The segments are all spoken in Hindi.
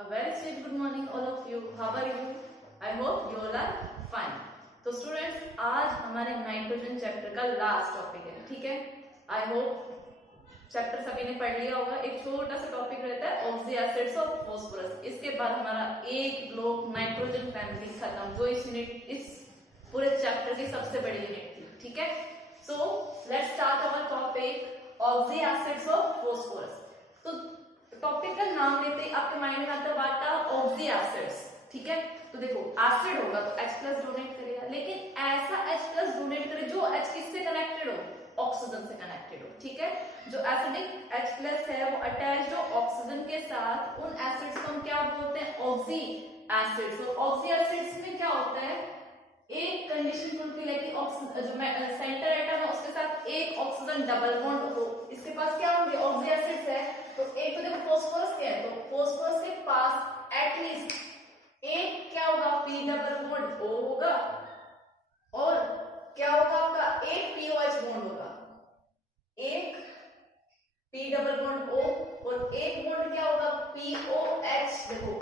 A very sweet good morning all of you. How are you? I hope you all are fine. तो स्टूडेंट्स, आज हमारे नाइट्रोजन चैप्टर का लास्ट टॉपिक है, ठीक है। आई होप चैप्टर सभी ने पढ़ लिया होगा। एक छोटा सा टॉपिक रहता है ऑक्सी एसिड्स ऑफ फास्फोरस। इसके बाद हमारा एक ब्लॉक नाइट्रोजन फैमिली खत्म, जो इस यूनिट इस पूरे चैप्टर की सबसे बड़ी यूनिट थी, ठीक है। So let's start our topic oxy acids of phosphorus. तो टॉपिक का नाम लेते ही आपके माइंड में आता है ऑक्सी एसिड्स, ठीक है। तो देखो एसिड होगा तो H+ डोनेट करेगा, लेकिन ऐसा H+ डोनेट करे जो H किससे कनेक्टेड हो, ऑक्सीजन से कनेक्टेड हो, ठीक है। जो एसिडिक H+ है वो अटैच्ड हो ऑक्सीजन के साथ। उन एसिड्स को हम क्या बोलते हैं, ऑक्सी एसिड्स। और ऑक्सी एसिड्स में क्या होता है, एक कंडीशन फुलफिल है कि ऑक्सीजन जो सेंटर एटम है उसके साथ एक ऑक्सीजन डबल बॉन्ड हो। इसके पास क्या होंगे, ऑक्सी एसिड्स है। तो एक तो देखो फास्फोरस क्या है, तो फास्फोरस के पास एटलीस्ट एक क्या होगा, P डबल बॉन्ड O होगा, और क्या होगा आपका एक POH बॉन्ड होगा, एक P डबल बॉन्ड O और एक बॉन्ड क्या होगा POH। देखो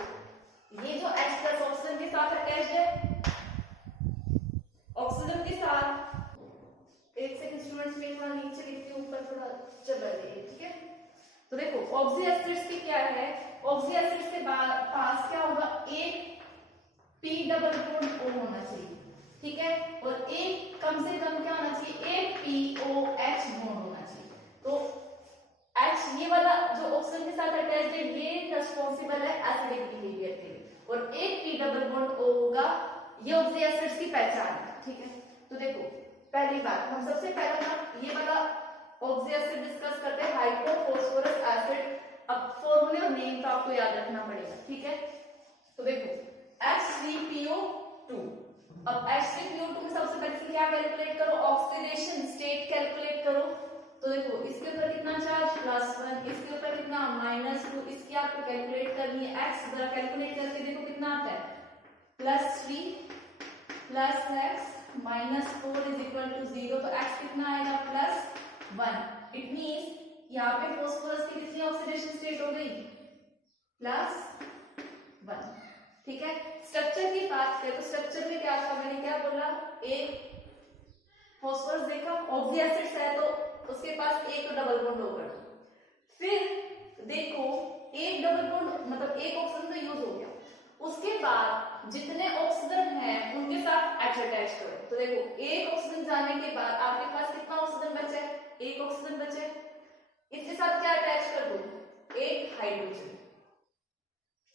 ये जो H+ ऑक्सीजन के साथ अटैच्ड है, ऑक्सीजन के साथ। एक सेकंड स्टूडेंट्स, में थोड़ा नीचे लिखती हूँ, ऊपर थोड़ा चल रहा है, ठीक है। तो देखो ऑक्सी एसिड्स की क्या है, ऑक्सी एसिड्स के पास क्या होगा, एक P डबल बॉन्ड O होना चाहिए, ठीक है, और एक कम से कम क्या होना चाहिए, एक POH बॉन्ड होना चाहिए। तो H ये वाला जो ऑक्सीजन के साथ अटैच्ड है ये रिस्पांसिबल है एसिडिक बिहेवियर के लिए, और एक P डबल बॉन्ड O होगा। ये ऑक्सी एसिड्स की पहचान है, ठीक है। तो देखो पहली बात, हम सबसे पहला ये वाला ऑक्सी एसिड डिस्कस करते हैं, हाइपोफॉस्फोरस एसिड। अब फॉर्मूले और नेम तो आपको याद रखना पड़ेगा, ठीक है। तो देखो H3PO2। अब H3PO2 में सबसे पहले क्या कैलकुलेट करो, ऑक्सीडेशन स्टेट कैलकुलेट करो। तो देखो इसके ऊपर कितना चार्ज, +1, इसके ऊपर कितना -2, इसकी आपको कैलकुलेट करनी है x। जरा कैलकुलेट करके देखो कितना आता है, +3 + x -4 = 0। तो x कितना आएगा, +1। इट मींस यहाँ पे फास्फोरस की कितनी ऑक्सीडेशन स्टेट हो गई, +1, ठीक है। स्ट्रक्चर की बात करें तो स्ट्रक्चर में क्या था, मैंने क्या बोला, एक फास्फोरस देखा ऑक्सी एसिड्स है तो उसके पास एक डबल बॉन्ड होगा। फिर देखो एक डबल बॉन्ड मतलब एक ऑक्सीजन तो यूज हो गया, उसके बाद जितने ऑक्सीजन हैं उनके साथ H अटैच करो। तो देखो एक ऑक्सीजन जाने के बाद आपके पास कितना ऑक्सीजन बचा है, एक ऑक्सीजन बचा है, इसके साथ क्या अटैच कर दो, एक हाइड्रोजन।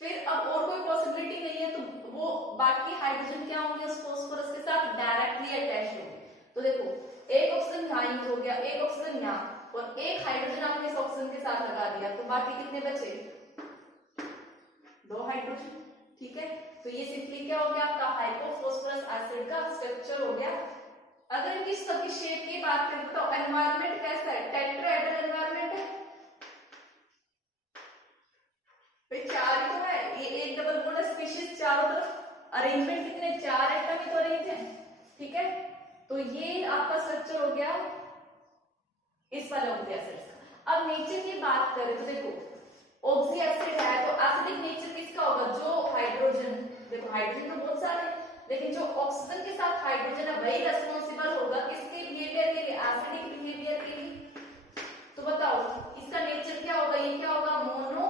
फिर अब और कोई पॉसिबिलिटी नहीं है तो वो बाकी हाइड्रोजन क्या होंगे, उस फास्फोरस के साथ डायरेक्टली अटैच होंगे। तो देखो एक ऑक्सीजन यहाँ यूज हो गया, एक ऑक्सीजन यहाँ, और एक हाइड्रोजन आपने इस ऑक्सीजन के साथ लगा दिया, तो बाकी कितने बचे, 2 हाइड्रोजन, ठीक है। तो ये सिंपली क्या हो गया, आपका हाइपोफॉस्फोरस एसिड का स्ट्रक्चर हो गया। अगर इनकी सबकी शेप की बात करें तो एनवायरनमेंट कैसा है, टेट्राहेड्रल एनवायरनमेंट है, भाई 4 ही तो है, ये एक डबल बॉन्ड स्पीशीज चारों तरफ, अरेंजमेंट कितने, 4 एटम ही तो अरेंज है, ठीक है। तो ये आपका स्ट्रक्चर हो गया इस वाले ऑक्सी एसिड्स का। अब नेचर की बात करें तो देखो ऑक्सी एसिड है तो एसिडिक नेचर किसका होगा, जो हाइड्रोजन, देखो हाइड्रोजन तो बहुत सारे, लेकिन जो ऑक्सीजन के साथ हाइड्रोजन है वही रिस्पांसिबल होगा किसके बिहेवियर के लिए, एसिडिक बिहेवियर के लिए। तो बताओ इसका नेचर क्या होगा, ये क्या होगा, मोनो।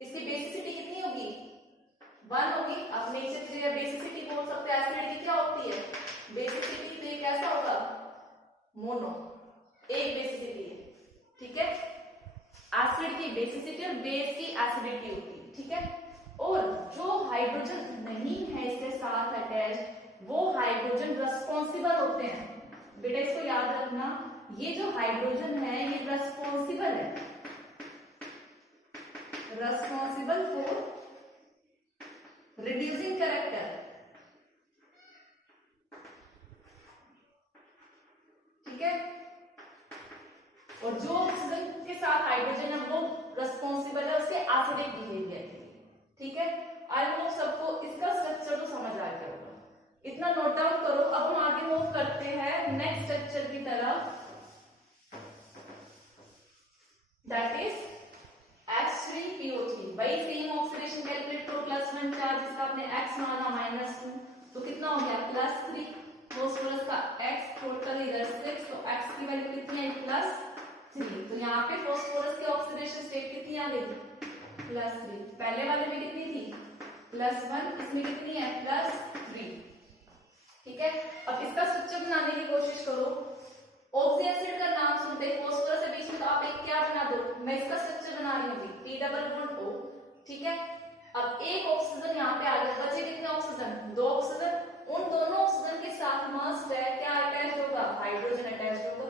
इसकी बेसिसिटी कितनी होगी, 1 होगी। अब नेचर की बेसिसिटी बोल सकते हैं, एसिड की क्या होती है बेसिसिटी, तो ये कैसा होगा, मोनो, एक बेसिसिटी है, ठीक है। एसिड की बेसिसिटी और बेस की एसिडिटी होती है, ठीक है। और जो हाइड्रोजन नहीं है इसके साथ अटैच, वो हाइड्रोजन रिस्पांसिबल होते हैं। बेटा इसको याद रखना, ये जो हाइड्रोजन है ये रिस्पांसिबल है, रिस्पांसिबल फॉर रिड्यूसिंग कैरेक्टर, ठीक है। और जो ऑक्सीजन के साथ हाइड्रोजन है वो रिस्पांसिबल है उसके एसिडिक बिहेवियर के लिए, ठीक है। आई होप सबको इसका स्ट्रक्चर तो समझ आ गया होगा, इतना नोट डाउन करो। अब हम आगे मूव करते हैं नेक्स्ट स्ट्रक्चर की तरफ, दैट इज H वही सेम ऑक्सीडेशन कैलकुलेट करो, +1 चार्ज जिसका आपने x माना -2, तो कितना हो गया +3, फॉस्फोरस का x टोटल इधर 6, तो x की वैल्यू कितनी आई +3, तो यहाँ पे फॉस्फोरस की ऑक्सीडेशन स्टेट कितनी आ गई +3, पहले वाले में कितनी थी +1, इसमें कितनी है +3। ठीक है, अब इसका स्ट्रक्चर बनाने की कोशिश करो। ऑक्सी एसिड का नाम सुनते ही फॉस्फोरस के बीच में तो आप एक क्या बना दो, मैं इसका स्ट्रक्चर बना रही हूँ P डबल बॉन्ड O। ठीक है, अब एक ऑक्सीजन यहाँ पे आ गया, बचे कितने ऑक्सीजन 2 ऑक्सीजन, उन दोनों ऑक्सीजन के साथ मस्ट है क्या अटैच होगा हाइड्रोजन अटैच होगा।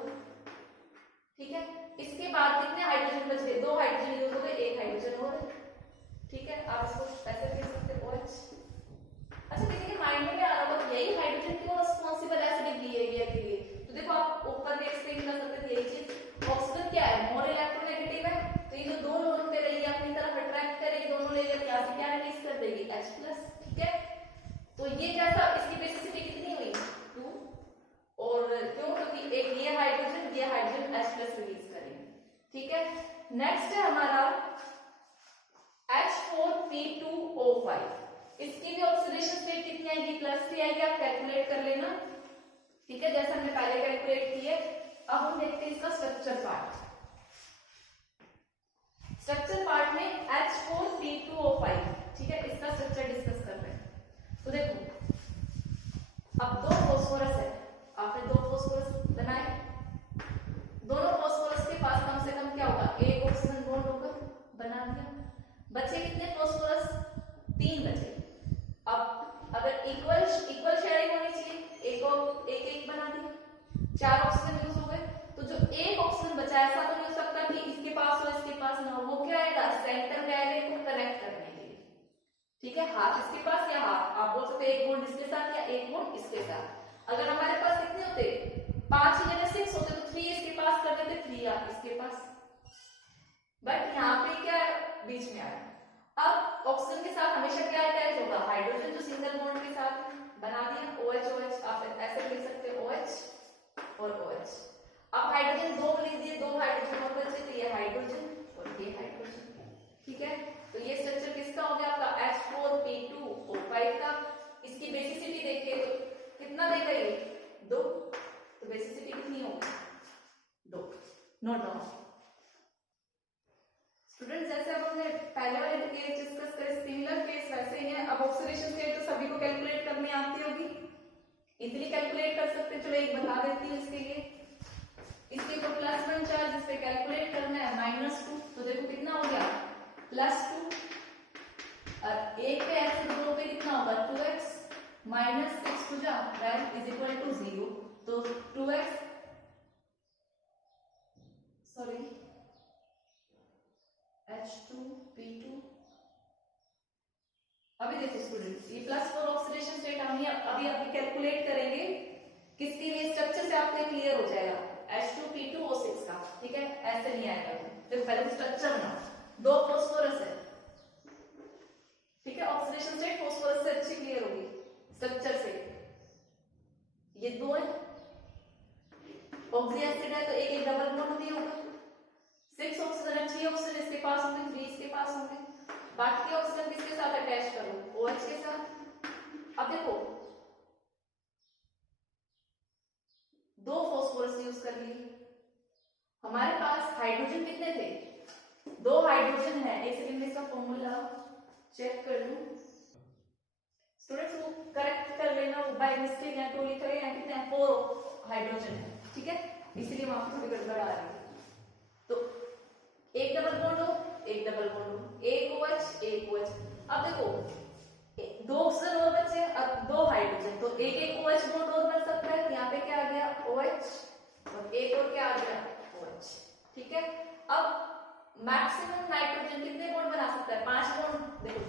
ठीक है, इसके बाद कितने हाइड्रोजन बच गए 2 हाइड्रोजन यूज हो गए, 1 हाइड्रोजन हो गए। ठीक है, आप इसको ऐसे लिख सकते हो OH। अच्छा किसी के माइंड में आ रहा होगा यही हाइड्रोजन क्यों रिस्पांसिबल एसिडिक बिहेवियर के लिए, तो देखो आप ऊपर भी एक्सप्लेन कर सकते थे यही चीज। ऑक्सीजन क्या है मोर इलेक्ट्रोनेगेटिव है, तो ये जो दो लोगों पे रही अपनी तरफ अट्रैक्ट करेगी, दोनों लेकर क्या से क्या रिलीज कर देगी H+। ठीक है, तो ये जैसा इसकी बेसिसिटी कितनी हुई 2, और क्यों क्योंकि एक ये हाइड्रोजन H+ रिलीज करेंगे। ठीक है, नेक्स्ट है हमारा H4P2O5, इसकी भी ऑक्सीडेशन स्टेट कितनी आएगी +3 आएगी, आप कैलकुलेट कर लेना। ठीक है, जैसा हमने पहले कैलकुलेट किए। अब हम देखते हैं इसका स्ट्रक्चर पार्ट। स्ट्रक्चर पार्ट में H4P2O5, ठीक है, इसका स्ट्रक्चर डिस्कस कर रहे हैं। तो देखो अब 2 फॉस्फोरस है, आपने 2 फॉस्फोरस बनाए, दोनों फॉस्फोरस के पास कम से कम क्या होगा एक ऑक्सीजन बॉन्ड होगा, बना दिया। बचे कितने फॉस्फोरस 3 बचे। अब अगर इक्वल शेयरिंग होनी चाहिए, एक बना दिया, 4 ऑक्सीजन यूज हो गए, तो जो एक ऑक्सीजन बचा है ऐसा तो नहीं हो सकता कि इसके पास हो इसके पास ना हो, वो क्या आएगा सेंटर में आएगा को कनेक्ट करने के लिए। ठीक है, हाथ इसके पास या हाथ आप बोल सकते एक बॉन्ड इसके साथ या एक बॉन्ड इसके साथ। अगर हमारे पास कितने होते 5 की जगह 6 होते तो 3 इसके पास कर देते, 3 आप इसके पास, बट यहाँ पे क्या बीच में आया। अब ऑक्सीजन के साथ हमेशा क्या अटैच होगा हाइड्रोजन, जो सिंगल बॉन्ड के साथ बना दिया OH, आप ऐसे लिख सकते हो OH और OH। अब हाइड्रोजन 2 लिख दिए, 2 हाइड्रोजन और बचे, तो ये हाइड्रोजन और ये हाइड्रोजन। ठीक है, तो ये स्ट्रक्चर किसका हो गया आपका H4P2O5 का। इसकी बेसिसिटी देखिए तो कितना देगा ये 2, तो बेसिसिटी कितनी होगी 2। नोट डाउन स्टूडेंट्स, जैसे अब हमने पहले वाले केस डिस्कस करे सिमिलर केस वैसे ही है। अब ऑक्सीडेशन स्टेट तो सभी को कैलकुलेट करने आती होगी, इजीली कैलकुलेट कर सकते हैं। चलो एक बता देती हूँ इसके लिए। इसके ऊपर +1 चार्ज, इस पे कैलकुलेट करना है -2, तो देखो कितना हो गया +2, और एक पे x तो 2 पे कितना होगा 2x, -6 हो जा y = 0, तो 2x सॉरी H2P2। अभी देखो स्टूडेंट ये +4 ऑक्सीडेशन स्टेट हम अभी कैलकुलेट करेंगे किसके लिए, स्ट्रक्चर से आपको क्लियर हो जाएगा H2P2O6 का। ठीक है, ऐसे नहीं आएगा, फिर पहले तो स्ट्रक्चर बनाओ। 2 फॉस्फोरस है, ठीक है, ऑक्सीडेशन स्टेट फॉस्फोरस से अच्छी क्लियर होगी स्ट्रक्चर से। ये 2 है, ऑक्सी एसिड है तो एक डबल बॉन्ड भी होगा, 6 ऑक्सीजन है, 3 ऑक्सीजन इसके पास होंगे, 3 इसके पास होंगे, बाकी ऑक्सीजन किसके साथ अटैच करो OH के साथ। अब देखो 2 फॉस्फोरस यूज कर लिए, हमारे पास हाइड्रोजन कितने थे 2 हाइड्रोजन है। एक सेकंड में इसका फॉर्मूला चेक कर लूं स्टूडेंट्स, वो करेक्ट कर लेना, बाय मिस्टेक या तो लिख रहे हैं कितने 4 हाइड्रोजन है। ठीक है, इसीलिए वहां पर थोड़ी गड़बड़ आ रही है। तो एक डबल बॉन्ड हो, एक डबल बॉन्ड हो, एक OH एक OH। अब देखो 2 ऑक्सीजन और बचे अब 2 हाइड्रोजन, तो एक OH बॉन्ड और बन सकता है, यहाँ पे क्या आ गया OH और एक और क्या आ गया OH। ठीक है, अब मैक्सिमम नाइट्रोजन कितने बॉन्ड बना सकता है 5 बॉन्ड। देखो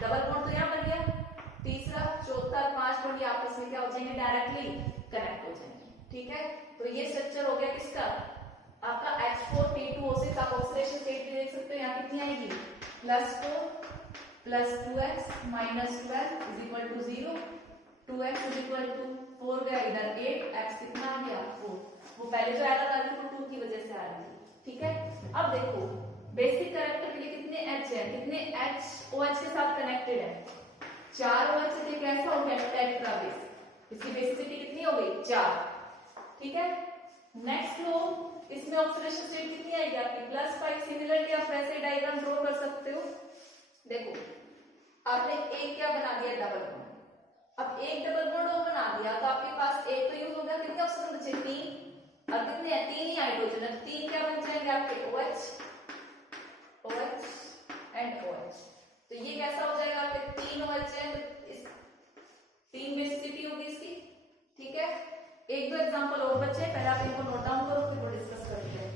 डबल बॉन्ड तो यहाँ बन गया, तीसरा चौथा 5 बॉन्ड आपस में क्या हो जाएंगे डायरेक्टली कनेक्ट हो जाएंगे। ठीक है, तो ये स्ट्रक्चर हो गया किसका आपका H4P2O6। आप ऑक्सीडेशन स्टेट भी देख सकते हो, यहाँ कितनी आएगी +4 + 2x - 12 = 0, 2x = 4 गया इधर 8, x कितना आ गया 4, वो पहले जो एरर आ रही थी वो 2 की वजह से आ रही थी। ठीक है, अब देखो बेसिक कैरेक्टर पे कितने H है, कितने H OH के साथ कनेक्टेड है, 4 OH से कैसा हो गया टेट्रा बेस, इसकी बेसिसिटी कितनी हो गई 4, ठीक है। नेक्स्ट लो, इसमें ऑक्सीडेशन स्टेट कितनी आएगी आपकी +5। सिमिलरली आप वैसे डायग्राम ड्रॉ कर सकते हो। देखो आपने एक क्या बना दिया डबल बॉन्ड, अब एक डबल बॉन्ड बना दिया तो आपके पास एक तो यूज हो गया, कितने ऑक्सीजन बचे 3, अब कितने हैं 3 ही हाइड्रोजन, अब 3 क्या बन जाएंगे आपके OH एंड OH। तो ये कैसा हो जाएगा आपके 3 OH है तो इस 3 बेसिसिटी होगी इसकी, ठीक है। एक दो एग्जांपल और बचे, पहले आप इनको नोट डाउन करो फिर वो डिस्कस करते हैं।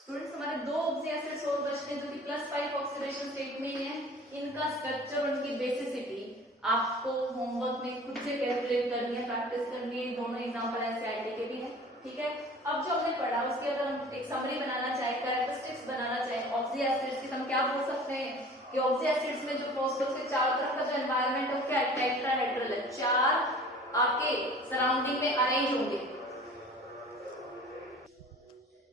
स्टूडेंट्स हमारे दो ऑब्जेक्टिव सोर्स बचते हैं जो कि +5 ऑक्सीडेशन स्टेट में है। इनका स्ट्रक्चर और इनकी बेसिसिटी आपको होमवर्क में खुद से कैलकुलेट करनी है, प्रैक्टिस करनी है। दोनों एग्जांपल एनसीईआरटी के भी हैं, ठीक है। अब जो हमने पढ़ा उसके अगर हम एक समरी बनाना चाहे, कैरेक्टरिस्टिक्स बनाना चाहे ऑक्सी एसिड्स की, हम क्या बोल सकते हैं कि ऑक्सी एसिड्स में जो फॉस्फोरस के चारों तरफ का जो एनवायरनमेंट है वो क्या है टेट्राहेड्रल है, 4 आपके सराउंडिंग में अरेंज होंगे।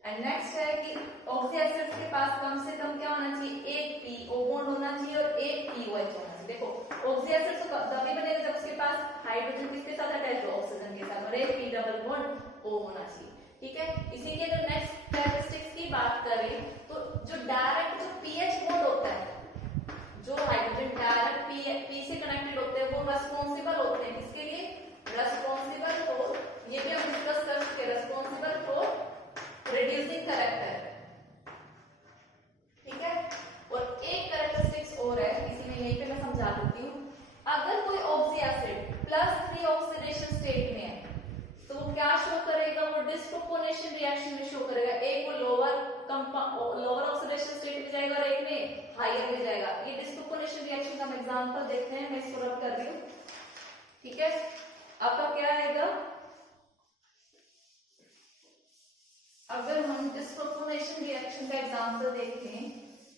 एंड नेक्स्ट है कि ऑक्सी एसिड्स के पास कम से कम क्या होना चाहिए, एक PO बॉन्ड होना चाहिए और एक POH होना चाहिए। देखो ऑक्सी एसिड्स तभी बनेगा जब उसके पास हाइड्रोजन किसके साथ अटैच हो, ऑक्सीजन के साथ, और एक P डबल बॉन्ड O होना चाहिए, ठीक है। इसी के अगर नेक्स्ट कैरेक्टरिस्टिक्स की बात करें तो जो डायरेक्ट जो pH बॉन्ड होता है, जो हाइड्रोजन डायरेक्ट P से कनेक्टेड होते हैं वो रेस्पॉन्सिबल होते हैं किसके लिए, रेस्पॉन्सिबल फॉर, ये भी हम डिस्कस कर चुके हैं, रेस्पॉन्सिबल फॉर रिड्यूसिंग कैरेक्टर, ठीक है। और एक कैरेक्टरिस्टिक्स और है, इसीलिए यहीं पे मैं समझा देती हूँ। अगर कोई ऑक्सी एसिड +3 ऑक्सीडेशन स्टेट में है तो वो क्या शो करेगा, वो डिस्प्रोपोर्शनल रिएक्शन में शो करेगा। एक वो लोअर ऑक्सीडेशन स्टेट में जाएगा और एक में हायर में जाएगा। ये डिस्प्रोपोर्शनल रिएक्शन का हम एग्जांपल देखते हैं, मैं इसको रब कर रही हूँ, ठीक है। आपका क्या आएगा, अगर हम डिस्प्रोपोर्शनल रिएक्शन का एग्जांपल देखें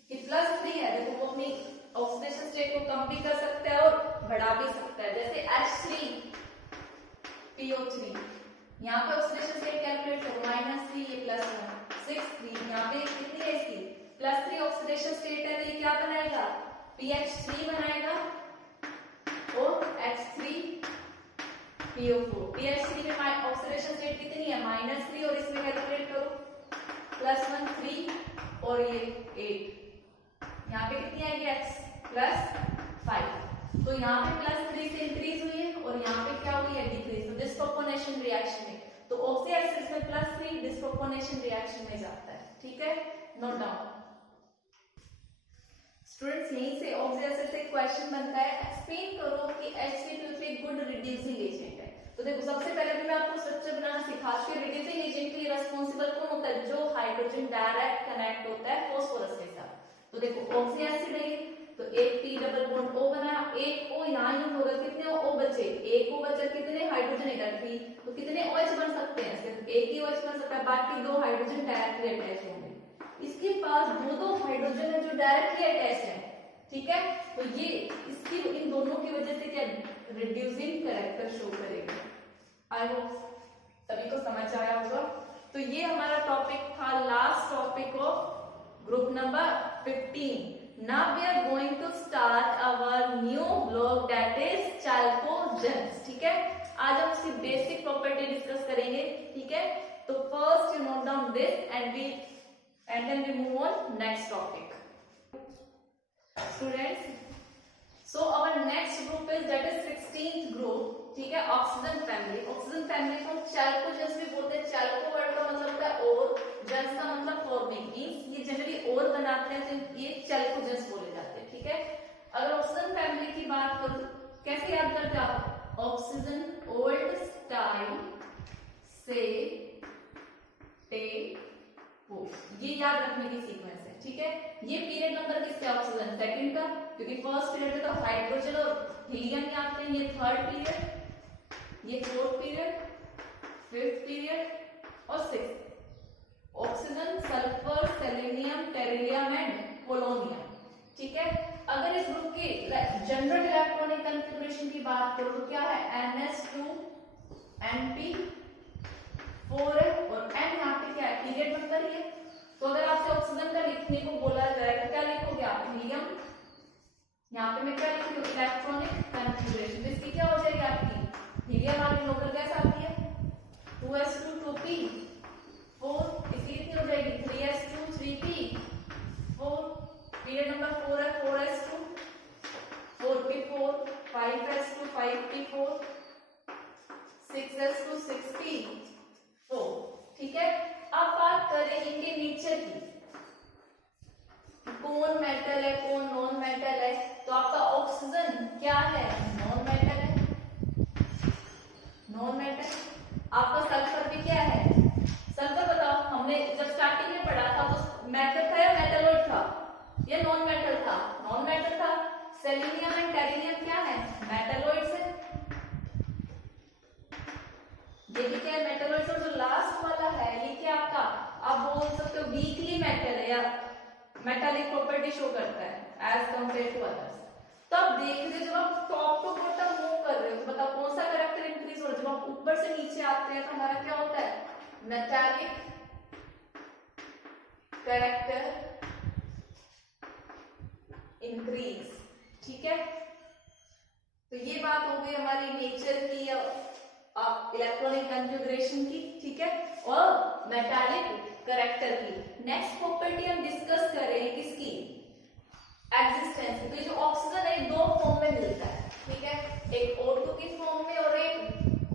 कि +3 है, देखो वो अपनी ऑक्सीडेशन स्टेट को कम भी कर सकता है और बढ़ा भी सकता है। जैसे H3 PO3, यहाँ पे ऑक्सीडेशन स्टेट कैलकुलेट करो -3, ये +1, 6 3, यहाँ पे कितनी है इसकी +3 ऑक्सीडेशन स्टेट है तो ये क्या बनाएगा PH3 बनाएगा और H3 PO4। PH3 में ऑक्सीडेशन स्टेट कितनी है -3 और इसमें कैलकुलेट करो +1 3 और ये 8, यहाँ पे कितनी आएगी X +5, तो यहाँ पे +3 से इंक्रीज हुई है और यहाँ पे क्या हुई है डिक्रीज, तो डिस्प्रोपोर्शनल रिएक्शन में, तो ऑक्सी एसिड्स में +3 डिस्प्रोपोर्शनल रिएक्शन में जाता है, ठीक है। नोट डाउन स्टूडेंट्स, यहीं से ऑक्सी एसिड से क्वेश्चन बनता है, एक्सप्लेन करो कि HCl2 गुड रिड्यूसिंग एजेंट है। तो देखो सबसे पहले भी मैं आपको स्ट्रक्चर बनाना सिखा चुकी हूं। रिड्यूसिंग एजेंट के लिए रिस्पांसिबल कौन होता है, जो हाइड्रोजन डायरेक्ट कनेक्ट होता है फास्फोरस के साथ। तो देखो ऑक्सी एसिड है तो एक P डबल बॉन्ड O बना, एक O यहाँ यूज होगा, कितने O बचे, एक O बचा, कितने हाइड्रोजन इधर थी तो कितने OH बन सकते हैं, सिर्फ एक ही OH बन सकता है, बाकी 2 हाइड्रोजन डायरेक्टली अटैच होंगे। इसके पास दो हाइड्रोजन है जो डायरेक्टली अटैच है, ठीक है। तो ये इसकी इन दोनों की वजह से क्या रिड्यूसिंग कैरेक्टर शो करेगा। आई होप सभी को समझ आया होगा। तो ये हमारा टॉपिक था, last topic of group number 15। Now we are going to start our new block that is chalcogens, ठीक है। आज हम इसकी बेसिक प्रॉपर्टी डिस्कस करेंगे, ठीक है। तो first you note down this and then we move on next topic. Students, so our next group is that is 16th group, ठीक है, ऑक्सीजन फैमिली। ऑक्सीजन फैमिली को चैल्कोजेंस भी बोलते हैं। चैल्को वर्ड का मतलब होता है और, जेंस का मतलब फॉर्मिंग, मींस ये जनरली और बनाते हैं तो ये चैल्कोजेंस बोले जाते हैं, ठीक है। अगर ऑक्सीजन फैमिली की बात करूं तो कैसे याद करते हैं आप, ऑक्सीजन ओल्ड स्टाइल से टे वो, ये याद रखने की सीक्वेंस है, ठीक है। ये पीरियड नंबर किसका, ऑक्सीजन सेकंड का, क्योंकि फर्स्ट पीरियड में तो हाइड्रोजन और हीलियम ही आते हैं। ये थर्ड पीरियड, ये फोर्थ पीरियड, फिफ्थ पीरियड और sixth. Oxygen, sulphur, selenium, tellurium and polonium, ठीक है। अगर इस ग्रुप की जनरल इलेक्ट्रॉनिक कॉन्फ़िगरेशन की बात करो तो क्या है, NH2 NP4 है और N यहाँ पे क्या है, पीरियड नंबर ही है। तो अगर आपसे ऑक्सीजन लिखने को बोला जाएगा, क्या लिखोगे आप? हीलियम। यहाँ पे मैं क्या लिखूंगी? Electronic configuration. तो इसकी क्या हो जाएगी आपकी? हीलियम आगे लोकल गैस आती है 2s2 2p 4, इसकी कितनी हो जाएगी? 3s2 3p 4, पीरियड नंबर 4 है 4s2 4p4 5s2 5p4 6s2 6p4। ठीक है, अब बात करें इनके नेचर की, कौन मेटल है कौन नॉन मेटल है। तो आपका ऑक्सीजन क्या है? नॉन मेटल है, नॉन मेटल। आपका सल्फर भी क्या है? सल्फर बताओ, हमने जब स्टार्टिंग में पढ़ा था तो मेटल था या मेटलॉइड था? ये नॉन मेटल था, नॉन मेटल था। सेलेनियम एंड टेरिनियम क्या है? मेटलॉइड्स है। ये भी क्या है? मेटलॉइड्स। और जो लास्ट वाला है ये क्या आपका, आप बोल सकते हो वीकली मेटल है या मेटालिक प्रॉपर्टी शो करता है एज कंपेयर टू अदर्स। तो आप देख रहे हो जब आप टॉप टू बॉटम मूव कर रहे हो तो बताओ कौन सा कैरेक्टर इंक्रीज हो रहा है? जब आप ऊपर से नीचे आते हैं तो हमारा क्या होता है? Metallic character increase. ठीक है, तो ये बात हो गई हमारी नेचर की या इलेक्ट्रॉनिक कॉन्फ़िगरेशन की। ठीक है, और मेटालिक कैरेक्टर की। नेक्स्ट प्रॉपर्टी हम डिस्कस करेंगे किसकी? एग्जिस्टेंस। तो ये जो ऑक्सीजन है दो फॉर्म में मिलता है। ठीक है, एक O2 की फॉर्म में और एक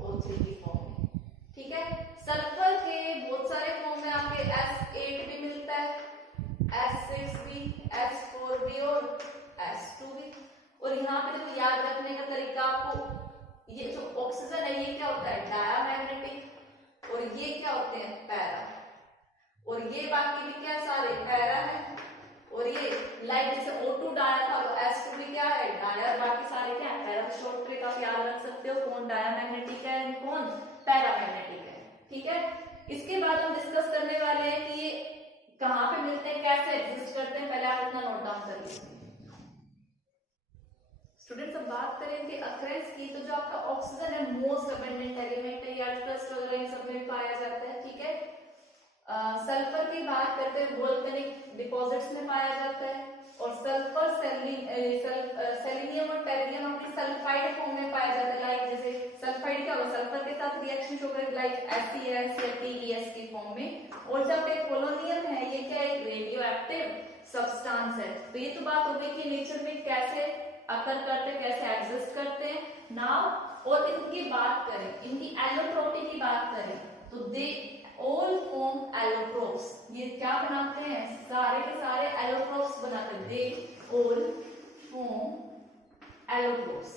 O3 की फॉर्म में। ठीक है, सल्फर के बहुत सारे फॉर्म में आपके S8 भी मिलता है, S6 भी, S4 भी और S2 भी। और यहाँ पे देखो याद रखने का तरीका आपको, ये जो ऑक्सीजन है ये क्या होता है? डायमैग्नेटिक। और ये क्या होते हैं? पैरा। और ये बाकी भी क्या सारे पैरा है। और ये लाइक जैसे O2 डाया था तो S2 भी क्या है? डाया। बाकी सारे क्या है? पैरा। शॉर्ट ट्रिक आप याद रख सकते हो, कौन डायमैग्नेटिक है कौन पैरामैग्नेटिक है। ठीक है, इसके बाद हम डिस्कस करने वाले हैं कि ये कहाँ पे मिलते हैं, कैसे एग्जिस्ट करते हैं। पहले आप अपना नोट डाउन कर लीजिए स्टूडेंट्स। अब बात करेंगे अक्रेंस की, तो जो आपका ऑक्सीजन है मोस्ट अबंडेंट एलिमेंट है, यार्डस्ट वगैरह इन सब में पाया जाता है। ठीक है, सल्फर की बात करते हैं वोल्केनिक डिपॉजिट्स में पाया जाता है। और सल्फर सेलेनियम और टेरिनियम अपनी सल्फाइड फॉर्म में पाया जाता है। लाइक जैसे सल्फाइड क्या होगा? सल्फर के साथ रिएक्शन शो करेगा लाइक SeS या TeS की फॉर्म में। और जब एक पोलोनियम है ये क्या एक रेडियो एक्टिव सब्सटेंस है। तो ये तो बात हो गई कि नेचर में कैसे अकर करते हैं, कैसे एग्जिस्ट करते हैं। नाउ और इनकी बात करें, इनकी एलोट्रोपी की बात करें तो दे ऑल फॉर्म एलोट्रोप्स। ये क्या बनाते हैं? सारे के सारे एलोट्रोप्स बनाते हैं। They all form allotropes.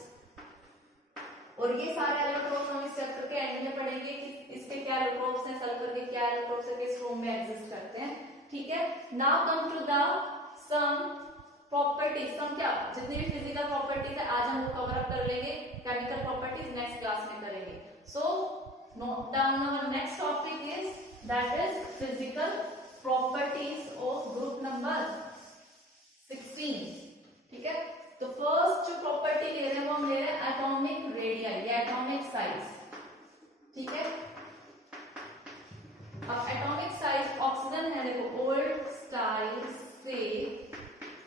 और ये सारे एलोट्रोप्स हम इस चैप्टर के एंड में पढ़ेंगे कि इसके क्या एलोट्रोप्स हैं, सल्फर के क्या एलोट्रोप्स है, किस फॉर्म में एग्जिस्ट करते हैं। ठीक है, now come to the some properties. Some क्या, जितनी भी फिजिकल प्रॉपर्टीज है आज हम वो कवर अप कर लेंगे। केमिकल प्रॉपर्टीज नेक्स्ट क्लास में करेंगे। सो note down our next topic is that is physical properties of group number 16. ठीक है, तो फर्स्ट जो प्रॉपर्टी ले रहे हैं वो हम ले रहे हैं एटॉमिक रेडियस या एटॉमिक साइज। ठीक है, अब एटॉमिक साइज ऑक्सीजन है देखो ओल्ड स्टाइल से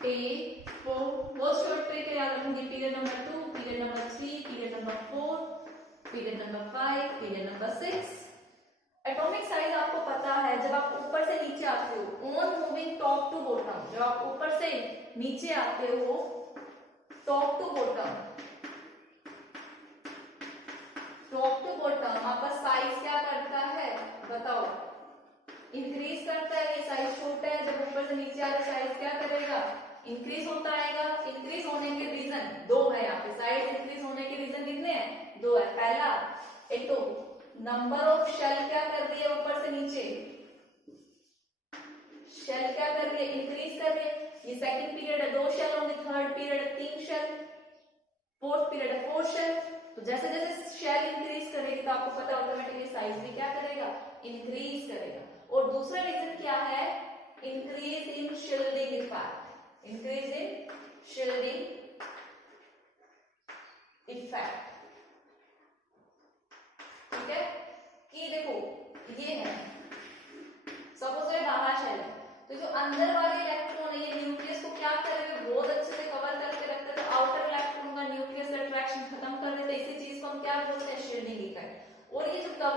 A4 बहुत शॉर्ट ट्रिक है याद रखूंगी। Period number 2, period number 3, period number 4, period number 5, period number 6। Atomic size आपको पता है, जब आप ऊपर से नीचे आते हो on moving top to bottom, जब आप ऊपर से नीचे आते हो टॉप टू बॉटम आपका साइज क्या करता है बताओ? इंक्रीज करता है। ये साइज छोटा है, जब ऊपर से नीचे आते साइज क्या करेगा? इंक्रीज होता आएगा। इंक्रीज होने के रीजन दो है यहाँ पे। साइज इंक्रीज होने के रीजन कितने हैं? दो है। पहला एक तो नंबर ऑफ शेल क्या कर रही है ऊपर से नीचे, शेल क्या कर रही है? इंक्रीज कर रही है। ये सेकंड पीरियड है 2 शेल होंगे, थर्ड पीरियड है 3 शेल, फोर्थ पीरियड है 4 शेल। तो जैसे जैसे शेल इंक्रीज करेगी तो आपको पता ऑटोमेटिकली साइज भी क्या करेगा? इंक्रीज करेगा। और दूसरा रीजन क्या है? Increase in shielding effect. Increase in shielding effect. ठीक है, कि देखो ये है सपोज ये बाहर शेल है तो जो अंदर वाले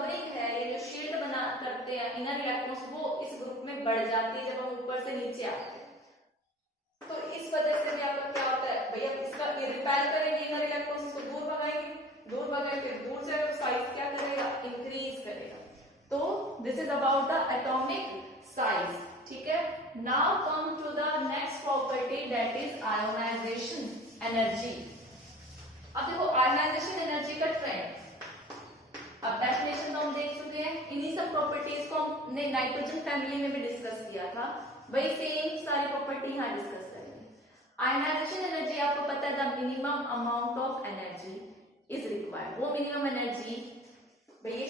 कवरिंग है, ये जो शील्ड बना करते हैं इनर इलेक्ट्रॉन्स, वो इस ग्रुप में बढ़ जाती है जब हम ऊपर से नीचे आते हैं। तो इस वजह से भी आपका क्या होता है भैया, इसका ये रिपेल करेंगे इनर इलेक्ट्रॉन्स, इसको दूर भगाएंगे, दूर भगाएंगे, दूर से साइज क्या करेगा, इंक्रीज करेगा। तो this is about the atomic size, ठीक है। Now come to the next property that is ionization energy. अब देखो आयोनाइजेशन एनर्जी का ट्रेंड, अब डेफिनेशन तो हम देख चुके हैं, इन्हीं सब प्रॉपर्टीज को हमने नाइट्रोजन फैमिली में भी डिस्कस किया था, वही सेम सारी प्रॉपर्टी यहाँ डिस्कस करेंगे। आयोनाइजेशन एनर्जी आपको पता है the minimum amount of energy is required, वो मिनिमम एनर्जी भाई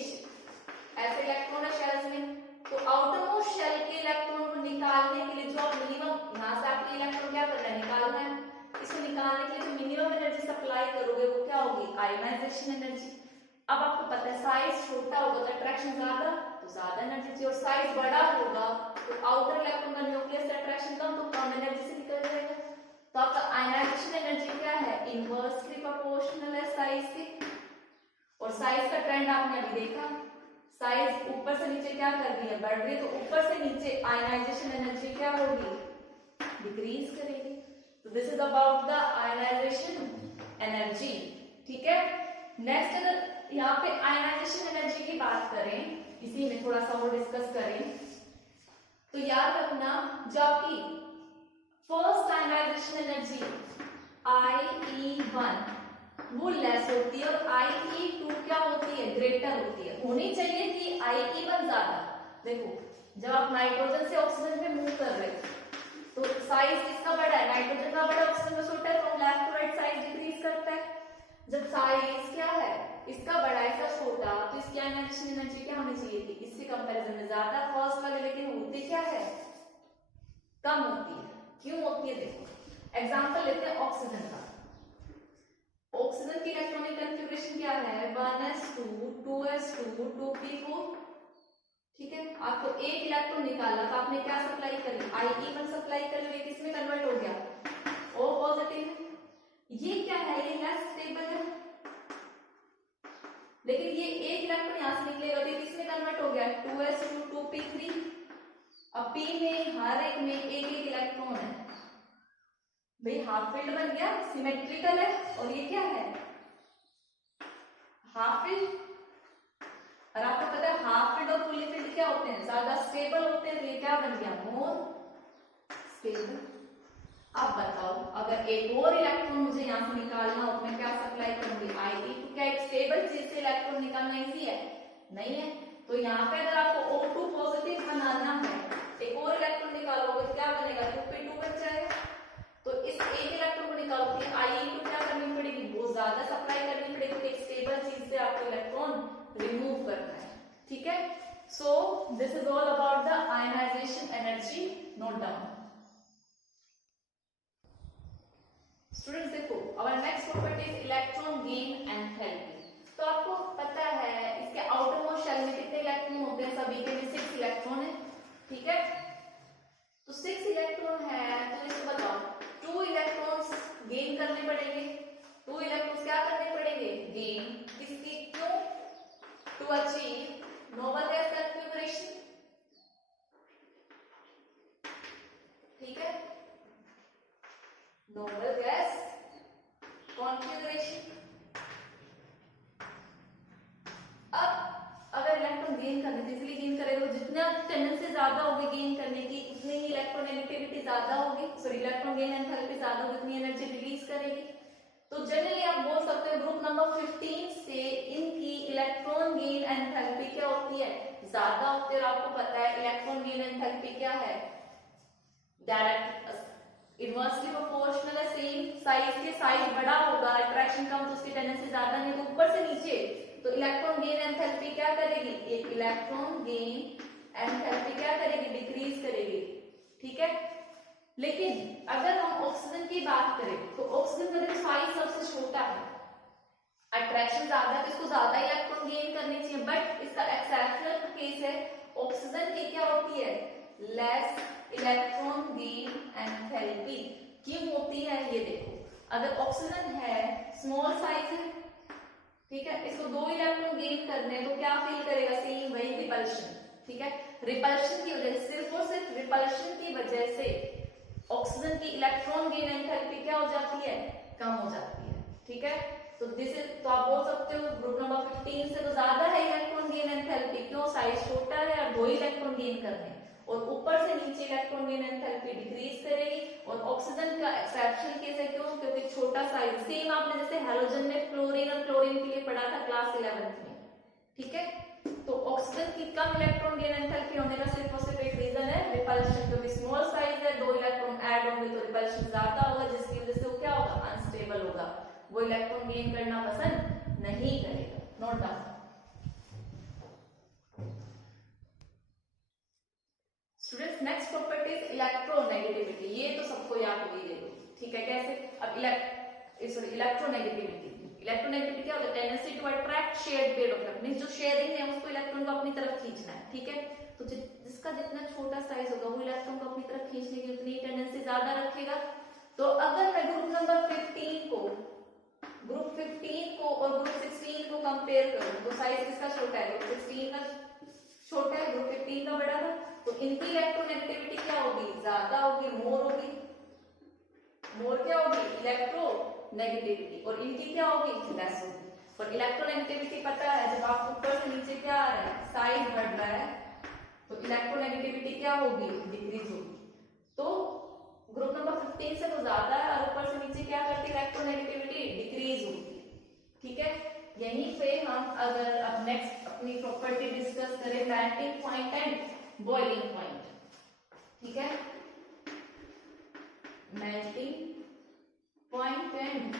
ऐसे इलेक्ट्रॉन है शेल्स में, तो आउटरमोस्ट शेल के इलेक्ट्रॉन को निकालने के लिए जो आप मिनिमम यहाँ से आपके इलेक्ट्रॉन क्या करना है, निकालना है, इसको निकालने के लिए जो मिनिमम एनर्जी सप्लाई करोगे वो क्या होगी, आयोनाइजेशन एनर्जी। अब आपको पता है साइज छोटा होगा तो अट्रैक्शन ज्यादा, तो ज्यादा एनर्जी चाहिए, और साइज बड़ा होगा तो आउटर इलेक्ट्रॉन का न्यूक्लियस से अट्रैक्शन कम, तो कम एनर्जी से निकल जाएगा। तो आपका आयोनाइजेशन एनर्जी क्या है, इनवर्सली प्रोपोर्शनल है साइज के, और साइज का ट्रेंड आपने अभी देखा, साइज ऊपर से नीचे क्या कर रही है, बढ़ रही है, तो ऊपर से नीचे आयोनाइजेशन एनर्जी क्या होगी, डिक्रीज करेगी। तो this is about the ionization energy, ठीक है। नेक्स्ट अगर यहाँ पे आयोनाइजेशन एनर्जी की बात करें, इसी में थोड़ा सा और डिस्कस करें, तो याद रखना जो आपकी फर्स्ट आयोनाइजेशन एनर्जी IE1 वो लेस होती है और IE2 क्या होती है, ग्रेटर होती है। होनी चाहिए थी IE1 ज्यादा। देखो जब आप नाइट्रोजन से ऑक्सीजन पे मूव कर रहे हो तो साइज किसका बड़ा है, नाइट्रोजन का बड़ा, ऑक्सीजन का छोटा है, तो left to right size decrease करता है। जब साइज क्या है, इसका बड़ा है, इसका छोटा, तो इसकी आयोनाइजेशन एनर्जी क्या होनी चाहिए थी, इसके कंपैरिजन में ज्यादा फर्स्ट वाले, लेकिन होती क्या है, कम होती है। क्यों होती है, देखो एग्जांपल लेते हैं ऑक्सीजन का। ऑक्सीजन की इलेक्ट्रॉनिक कॉन्फ़िगरेशन क्या है, 1s2 2s2 2p4, ठीक है। आपको एक इलेक्ट्रॉन निकाला तो आपने क्या सप्लाई करी, IE1 सप्लाई कर ली, किसमें कन्वर्ट हो गया, O पॉजिटिव। ये क्या है, ये लेस स्टेबल है, लेकिन ये एक इलेक्ट्रॉन यहां से निकलेगा तो किसमें कन्वर्ट हो गया, 2s2 2p3। अब p में हर एक में एक एक इलेक्ट्रॉन है भाई, हाफ फील्ड बन गया, सिमेट्रिकल है, और ये क्या है, हाफ फील्ड। और आपको पता है हाफ फील्ड और फुली फील्ड क्या होते हैं, ज्यादा स्टेबल होते हैं, तो ये क्या बन गया, मोर स्टेबल। अब बताओ अगर एक और इलेक्ट्रॉन मुझे यहाँ से निकालना हो तो मैं क्या सप्लाई करूंगी, IE2। क्या एक स्टेबल चीज से इलेक्ट्रॉन निकालना इजी है, नहीं है। तो यहाँ पे अगर आपको O2 पॉजिटिव बनाना है, एक और इलेक्ट्रॉन निकालोगे तो क्या बनेगा, 2p2 बन जाएगा। तो इस एक इलेक्ट्रॉन को निकालते हैं IE2 क्या करनी पड़ेगी, बहुत ज्यादा सप्लाई करनी पड़ेगी, एक स्टेबल चीज से आपको इलेक्ट्रॉन रिमूव करना है, ठीक है। So this is all about the ionization energy, note down. Students देखो our next property is electron gain enthalpy। तो आपको पता है इसके आउटर मोस्ट शेल में कितने इलेक्ट्रॉन होते हैं, सभी के में 6 इलेक्ट्रॉन है, ठीक है। तो 6 इलेक्ट्रॉन है तो इसको बताओ 2 इलेक्ट्रॉन्स गेन करने पड़ेंगे, 2 इलेक्ट्रॉन्स क्या करने पड़ेंगे, गेन, किसकी, क्यों, to achieve noble gas configuration, ठीक है, नोबल गैस कॉन्फ़िगरेशन। अब अगर इलेक्ट्रॉन गेन करने तो इसलिए गेन करेगा, जितना टेंडेंसी ज्यादा होगी गेन करने की उतनी ही इलेक्ट्रोनेगेटिविटी ज्यादा होगी, सॉरी इलेक्ट्रॉन गेन एंथैल्पी ज्यादा होगी, उतनी एनर्जी रिलीज करेगी। तो जनरली आप बोल सकते हो ग्रुप नंबर 15 से इनकी इलेक्ट्रॉन गेन एंथैल्पी क्या होती है, ज्यादा होती है। और आपको पता है इलेक्ट्रॉन गेन एंथैल्पी क्या है, डायरेक्ट इनवर्सली प्रोपोर्शनल है, सेम साइज के, साइज बड़ा होगा, अट्रैक्शन कम तो उसकी टेंडेंसी ज्यादा नहीं, तो ऊपर से नीचे तो इलेक्ट्रॉन गेन एंथैल्पी क्या करेगी, एक इलेक्ट्रॉन गेन एंथैल्पी क्या करेगी, डिक्रीज करेगी, ठीक है। लेकिन अगर हम ऑक्सीजन की बात करें तो ऑक्सीजन का साइज सबसे छोटा है, अट्रैक्शन ज्यादा है तो इसको ज्यादा इलेक्ट्रॉन गेन करने चाहिए, बट इसका एक्सेप्शनल केस है, ऑक्सीजन की क्या होती है, लेस इलेक्ट्रॉन गेन एंथैल्पी। क्यों होती है ये देखो, अगर ऑक्सीजन है स्मॉल साइज है ठीक है, इसको 2 इलेक्ट्रॉन गेन करने हैं तो क्या फील करेगा, सेम वही रिपल्शन। ठीक है, रिपल्शन की वजह से, सिर्फ और सिर्फ रिपल्शन की वजह से ऑक्सीजन की इलेक्ट्रॉन गेन एंथैल्पी क्या हो जाती है, कम हो जाती है। ठीक है, तो दिस इज, तो आप बोल सकते हो ग्रुप नंबर 15 से तो ज्यादा है इलेक्ट्रॉन गेन एंथैल्पी, क्यों, साइज छोटा है और 2 इलेक्ट्रॉन गेन करने, और ऊपर से नीचे इलेक्ट्रॉन गेन एंथैल्पी डिक्रीज करेगी। और ऑक्सीजन का एक्सेप्शन केस है, क्यों, क्योंकि छोटा साइज, सेम आपने जैसे हैलोजन में फ्लोरीन और क्लोरीन के लिए पढ़ा था क्लास 11th में। ठीक है, तो ऑक्सीजन की कम इलेक्ट्रॉन गेन एंथैल्पी होने का सिर्फ और सिर्फ एक रीजन है, रिपल्शन, क्योंकि स्मॉल साइज है, 2 इलेक्ट्रॉन ऐड होंगे तो रिपल्शन ज्यादा होगा, जिसकी वजह से वो क्या होगा, अनस्टेबल होगा, वो इलेक्ट्रॉन गेन करना पसंद नहीं करेगा। Note down. Students, next property is electronegativity. ये तो सबको याद हो ही गई। ठीक है, कैसे, अब इलेक्ट्रोनेगेटिविटी, इलेक्ट्रोनेगेटिविटी क्या होता है, tendency to attract shared pair of electron, जो शेयरिंग है उसको इलेक्ट्रॉन को अपनी तरफ खींचना है। ठीक है, तो जिसका जितना छोटा साइज होगा वो इलेक्ट्रॉन को अपनी तरफ खींचने की उतनी टेंडेंसी ज्यादा रखेगा। तो अगर मैं ग्रुप नंबर 15 को, ग्रुप 15 को और ग्रुप 16 को कंपेयर करूं तो साइज किसका छोटा है, ग्रुप 16 का छोटा है, ग्रुप 15 का बड़ा था, तो इनकी इलेक्ट्रोनेगेटिविटी क्या होगी, ज्यादा होगी, मोर होगी, मोर क्या होगी, इलेक्ट्रोनेगेटिविटी, और इनकी क्या होगी, लेस होगी। और इलेक्ट्रोनेगेटिविटी पता है, जब आप ऊपर से नीचे क्या आ रहा है, साइज बढ़ रहा है, तो इलेक्ट्रोनेगेटिविटी क्या होगी, डिक्रीज होगी। तो ग्रुप नंबर 15 से तो ज्यादा है और ऊपर से नीचे क्या करती है, इलेक्ट्रोनेगेटिविटी डिक्रीज होगी। ठीक है, यहीं पे हम अगर अब नेक्स्ट अपनी प्रॉपर्टी डिस्कस करें, melting point and boiling point. ठीक है, melting point and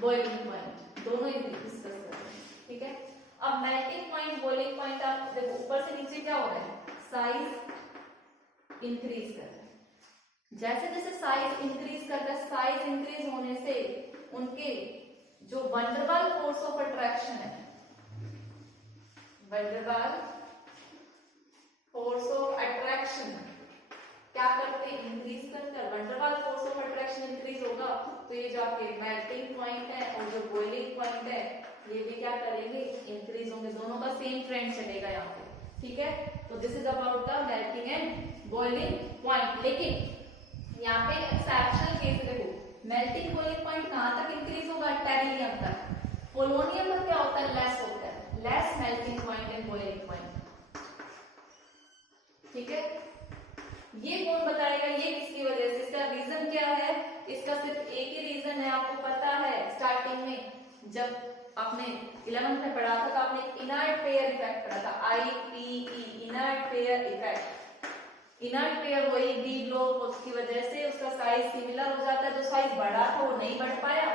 boiling point दोनों ही डिस्कस करते हैं। ठीक है, अब मेल्टिंग पॉइंट, बॉइलिंग पॉइंट, आप देखो ऊपर से नीचे क्या हो रहा है, साइज इंक्रीज कर रहा है। जैसे जैसे साइज इंक्रीज करता है, साइज इंक्रीज होने से उनके जो वंडरवाल फोर्स ऑफ अट्रैक्शन है, वंडरवाल फोर्स ऑफ अट्रैक्शन क्या करते हैं, इंक्रीज करते हैं। Van der Waals force of attraction increase होगा तो ये जो आपके मेल्टिंग पॉइंट है और जो बॉइलिंग पॉइंट है ये भी क्या करेंगे, इंक्रीज होंगे, दोनों का सेम ट्रेंड चलेगा यहाँ पे। ठीक है, तो this is about the melting and boiling point. लेकिन यहाँ पे एक्सेप्शनल केस देखो, मेल्टिंग बॉइलिंग पॉइंट कहाँ तक इंक्रीज होगा, टेरिलियम तक। पोलोनियम में क्या होता है, लेस होता है, less melting point and boiling point. ठीक है, ये कौन बताएगा, ये किसकी वजह से, इसका रीजन क्या है, इसका सिर्फ एक ही रीजन है, आपको पता है स्टार्टिंग में जब आपने 11th में पढ़ा था तो आपने इनर्ट पेयर इफेक्ट पढ़ा था, IPE, inert pair effect. Inert pair वही डी ब्लॉक, उसकी वजह से उसका साइज सिमिलर हो जाता है, जो साइज बड़ा था वो नहीं बढ़ पाया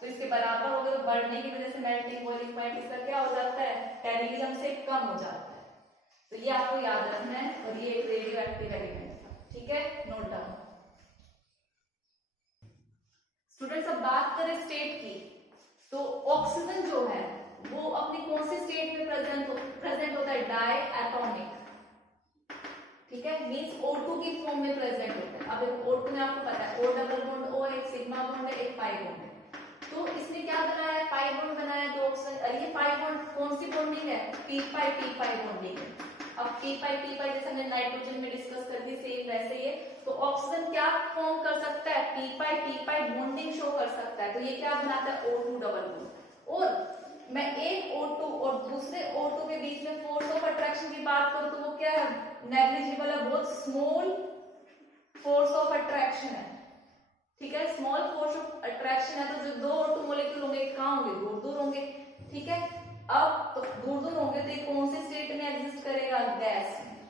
तो इसके बराबर हो गया, तो बढ़ने की वजह से मेल्टिंग बॉइलिंग पॉइंट इसका क्या हो जाता है, टेरिलियम से कम हो जाता है। तो ये आपको याद रखना है, और ये एक रेडियो एक्टिव एलिमेंट था। ठीक है, नोट डाउन। स्टूडेंट्स, अब बात करें स्टेट की, तो ऑक्सीजन जो है वो अपनी कौन सी स्टेट में प्रेजेंट होता है, डाई एटॉमिक। ठीक है, मींस O2 की फॉर्म में प्रेजेंट होता है। अब O2 में आपको पता है O डबल बॉन्ड O, एक सिग्मा बॉन्ड है, एक पाई बॉन्ड है, तो इसने क्या बनाया है, पाई बॉन्ड बनाया। तो ऑक्सीजन, ये पाई बॉन्ड कौन सी बॉन्डिंग है, पी पाई बॉन्डिंग है। अब पी पाई जैसे हमने नाइट्रोजन में डिस्कस कर दी, सेम वैसे ही है। तो ऑक्सीजन क्या फॉर्म कर सकता है, पी पाई बॉन्डिंग शो कर सकता है, तो ये क्या बनाता है, O2 डबल बॉन्ड। और मैं एक O2 और दूसरे O2 के बीच में फोर्स ऑफ अट्रैक्शन की बात करूं तो वो क्या है, नेग्लिजिबल है, बहुत स्मॉल फोर्स ऑफ अट्रैक्शन है। ठीक है, स्मॉल फोर्स ऑफ अट्रैक्शन है, तो जो 2 O2 मॉलिक्यूल होंगे कहां होंगे, दूर दूर होंगे। ठीक है, अब तो दूर दूर होंगे तो ये कौन से स्टेट में एग्जिस्ट करेगा, गैस में।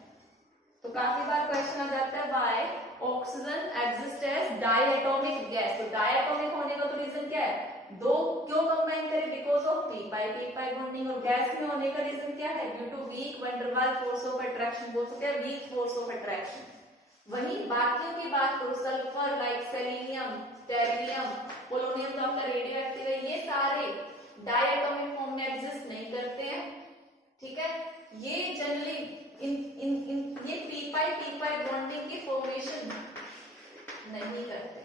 तो काफी बार क्वेश्चन आ जाता है, why oxygen exist as diatomic gas. तो डायटोमिक होने का तो रीजन क्या है, दो क्यों कंबाइन करें, because of P pi bonding. और गैस में होने का रीजन क्या है, due to weak van der Waals force of attraction, बोल सकते हैं वीक फोर्स ऑफ अट्रैक्शन। वहीं बाकियों की बात करो, sulphur like selenium, tellurium, polonium तो आपका रेडियो एक्टिव है, ये सारे डायटोमिक फॉर्म में एग्जिस्ट नहीं करते हैं। ठीक है, ये जनरली ये पी पाई बॉन्डिंग की फॉर्मेशन नहीं करते,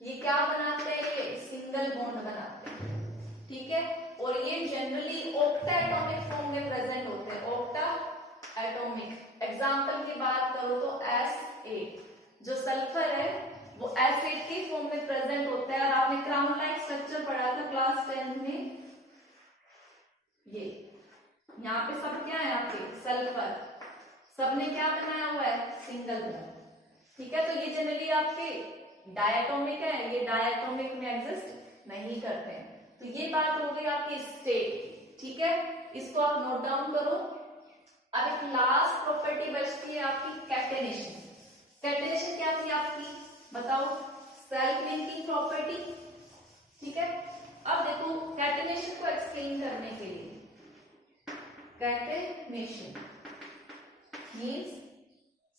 ये क्या बनाते हैं, ये सिंगल बॉन्ड बनाते हैं। ठीक है, और ये जनरली ऑक्टा एटॉमिक फॉर्म में प्रेजेंट होते हैं, ऑक्टा एटॉमिक। एग्जाम्पल की बात करो तो S8 जो सल्फर है वो S8 की फॉर्म में प्रेजेंट होता है। और आपने क्राउन लाइक स्ट्रक्चर पढ़ा था क्लास 10 में, ये यहाँ पे सब क्या है आपके सल्फर, सबने क्या बनाया हुआ है सिंगल बॉन्ड, ठीक है। तो ये जनरली आपके डायटोमिक है, ये डायटोमिक में एग्जिस्ट नहीं करते हैं। तो ये बात हो गई आपकी स्टेट, ठीक है, इसको आप नोट डाउन करो। अब एक लास्ट प्रॉपर्टी बचती है आपकी कैटेनेशन। कैटेनेशन क्या थी आपकी बताओ, सेल्फ लिंकिंग प्रॉपर्टी, ठीक है। अब देखो कैटेनेशन को एक्सप्लेन करने के लिए, catenation means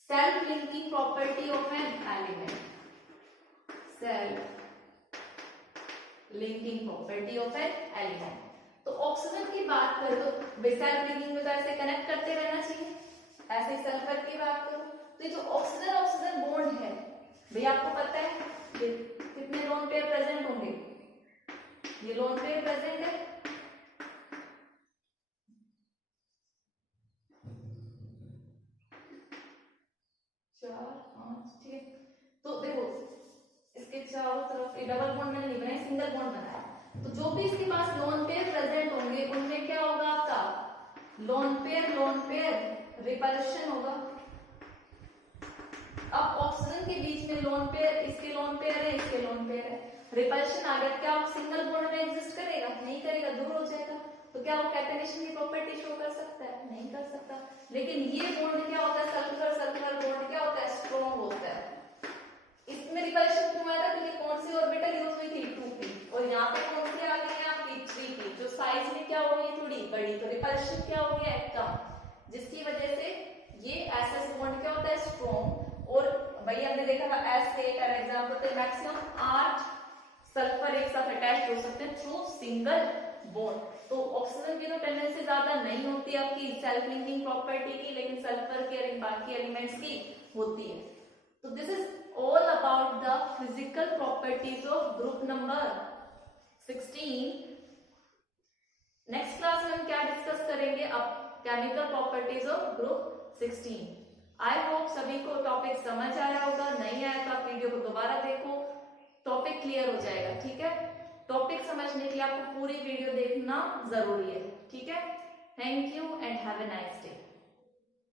self linking property of an element, self linking property of an element। तो ऑक्सीजन की बात करें तो सेल्फ लिंकिंग में तो ऐसे कनेक्ट करते रहना चाहिए, ऐसे सल्फर की बात करो तो ये जो ऑक्सीजन ऑक्सीजन बॉन्ड है भैया आपको पता है कितने लोन पेयर प्रेजेंट होंगे, ये लोन पेयर प्रेजेंट है, ठीक है। तो देखो इसके चारों तरफ डबल बॉन्ड मैंने नहीं बनाया, सिंगल बॉन्ड बनाया। तो जो भी इसके पास लोन पेयर प्रेजेंट होंगे उनमें क्या होगा आपका लोन पेयर रिपल्शन होगा। अब ऑक्सीजन के बीच में लोन पेयर, इसके लोन पेयर है, इसके लोन पेयर है, रिपल्शन आ गया, क्या सिंगल बॉन्ड में एग्जिस्ट करेगा, नहीं करेगा, दूर हो जाएगा। तो क्या वो कैटेनेशन की प्रॉपर्टी शो कर सकता है, नहीं कर सकता। लेकिन ये बॉन्ड क्या होता है, सल्फर सल्फर बॉन्ड क्या होता है, स्ट्रॉन्ग होता है। इसमें रिपल्शन क्यों आया था, क्योंकि कौन सी ऑर्बिटल यूज हुई थी 2p, और यहाँ पे कौन सी आ गई है आपकी 3p, जो साइज में क्या हो गई थोड़ी बड़ी, तो रिपल्शन क्या हो गया कम, जिसकी वजह से ये एसएस बॉन्ड क्या होता है स्ट्रॉन्ग। और भाई हमने देखा था S8 का एग्जांपल थे, मैक्सिमम 8 सल्फर एक साथ अटैच हो सकते हैं थ्रू सिंगल बॉन्ड। तो ऑक्सीजन की तो टेंडेंसी ज्यादा नहीं होती आपकी सेल्फ लिंकिंग प्रॉपर्टी की, लेकिन सल्फर की और बाकी एलिमेंट्स की होती है। तो this is all about the physical properties of group number 16। Next class में हम क्या डिस्कस करेंगे, अब chemical properties of group 16। I hope सभी को टॉपिक समझ आया होगा, नहीं आया तो आप वीडियो को दोबारा देखो, टॉपिक क्लियर हो जाएगा, ठीक है। टॉपिक समझने के लिए आपको पूरी वीडियो देखना जरूरी है, ठीक है। Thank you and have a nice day.